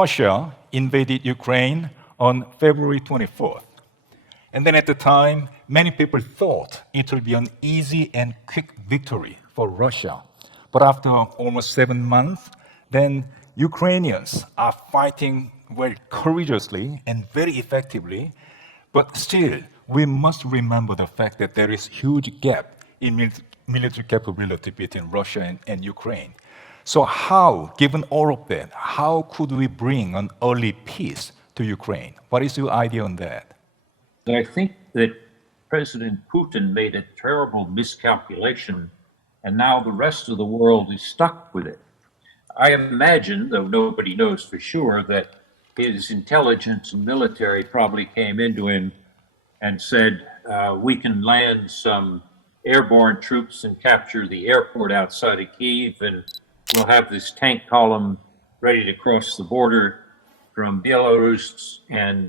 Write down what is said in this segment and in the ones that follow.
Russia invaded Ukraine on February 24th. And then at the time, many people thought it would be an easy and quick victory for Russia. But after almost 7 months, then Ukrainians are fighting very courageously and very effectively. But still, we must remember the fact that there is huge gap in military capability between Russia and Ukraine. So how, given all of that, how could we bring an early peace to Ukraine? What is your idea on that? I think that President Putin made a terrible miscalculation, and now the rest of the world is stuck with it. I imagine, though nobody knows for sure, that his intelligence and military probably came into him and said, we can land some airborne troops and capture the airport outside of Kyiv, and we'll have this tank column ready to cross the border from Belarus, and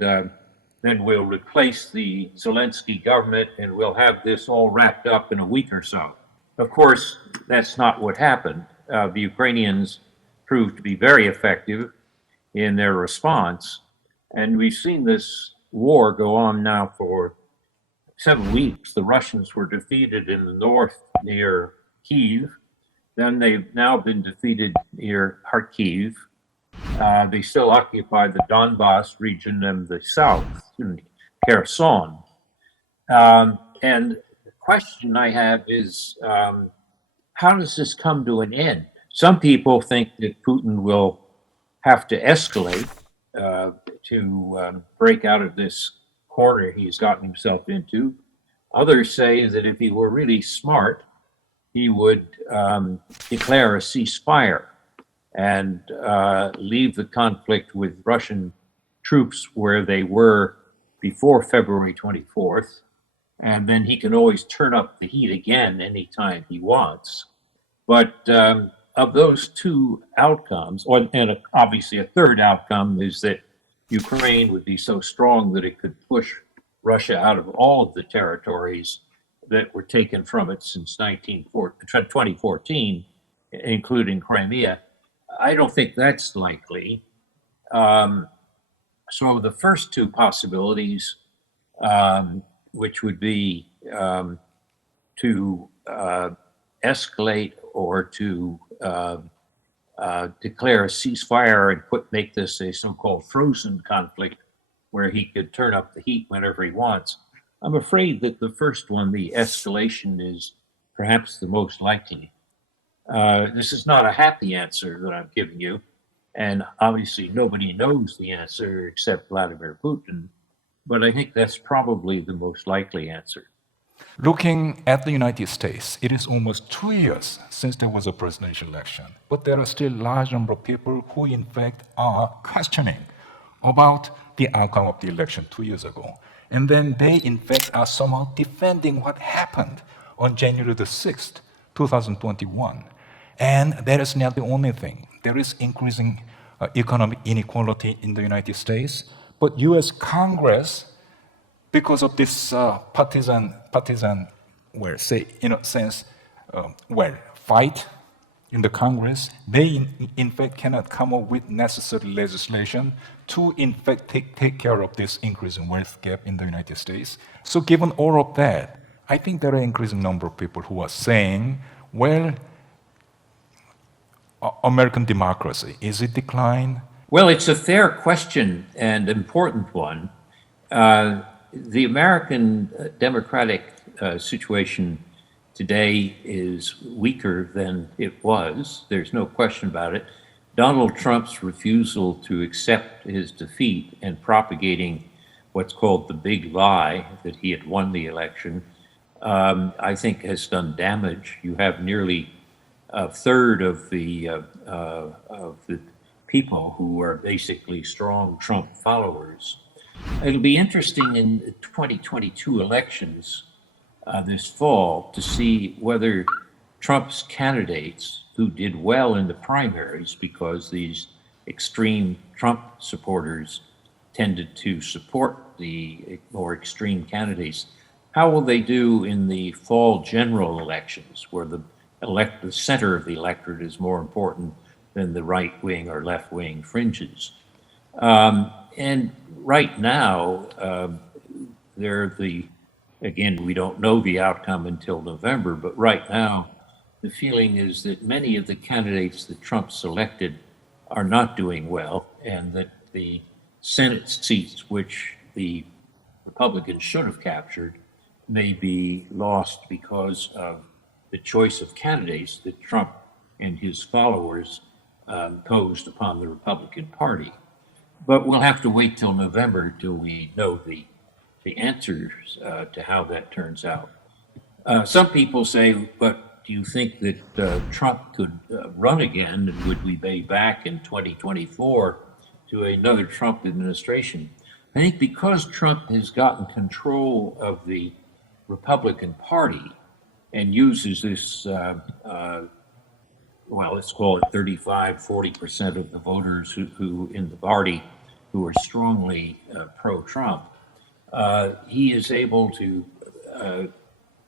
then we'll replace the Zelensky government, and we'll have this all wrapped up in a week or so. Of course, that's not what happened. The Ukrainians proved to be very effective in their response, and we've seen this war go on now for 7 weeks. The Russians were defeated in the north near Kyiv. Then they've now been defeated near Kharkiv. They still occupy the Donbass region and the south, in Kherson. And the question I have is, how does this come to an end? Some people think that Putin will have to escalate to break out of this corner he's gotten himself into. Others say that if he were really smart, he would declare a ceasefire and leave the conflict with Russian troops where they were before February 24th, and then he can always turn up the heat again anytime he wants. But of those two outcomes, and obviously a third outcome is that Ukraine would be so strong that it could push Russia out of all of the territories that were taken from it since 2014, including Crimea. I don't think that's likely. So the first two possibilities, which would be to escalate or to declare a ceasefire and make this a so-called frozen conflict where he could turn up the heat whenever he wants. I'm afraid that the first one, the escalation, is perhaps the most likely. This is not a happy answer that I'm giving you, and obviously nobody knows the answer except Vladimir Putin, but I think that's probably the most likely answer. Looking at the United States, it is almost 2 years since there was a presidential election, but there are still a large number of people who in fact are questioning about the outcome of the election 2 years ago. And then they in fact are somehow defending what happened on January the 6th, 2021. And that is not the only thing. There is increasing economic inequality in the United States, but US Congress, because of this partisan, well, say, in a sense, fight in the Congress, they in fact cannot come up with necessary legislation to in fact take care of this increasing wealth gap in the United States. So given all of that, I think there are an increasing number of people who are saying, well, American democracy, is it decline? Well, it's a fair question and important one. The American democratic situation today is weaker than it was. There's no question about it. Donald Trump's refusal to accept his defeat and propagating what's called the big lie that he had won the election, I think has done damage. You have nearly a third of the people who are basically strong Trump followers. It'll be interesting in the 2022 elections this fall to see whether Trump's candidates, who did well in the primaries because these extreme Trump supporters tended to support the more extreme candidates, how will they do in the fall general elections where the center of the electorate is more important than the right-wing or left-wing fringes? And right now, again, we don't know the outcome until November, but right now, the feeling is that many of the candidates that Trump selected are not doing well, and that the Senate seats, which the Republicans should have captured, may be lost because of the choice of candidates that Trump and his followers posed upon the Republican Party. But we'll have to wait till November till we know the answers to how that turns out. Some people say, but do you think that Trump could run again, and would we be back in 2024 to another Trump administration? I think because Trump has gotten control of the Republican Party and uses this, well, let's call it 35–40% of the voters who in the party who are strongly pro-Trump, he is able to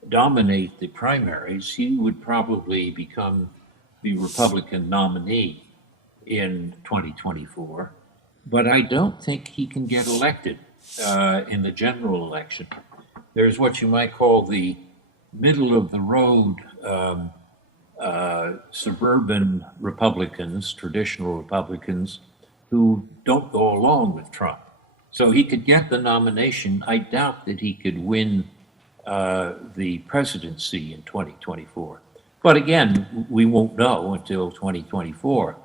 dominate the primaries. He would probably become the Republican nominee in 2024, but I don't think he can get elected in the general election. There's what you might call the middle of the road suburban Republicans, traditional Republicans, who don't go along with Trump. So he could get the nomination. I doubt that he could win the presidency in 2024. But again, we won't know until 2024.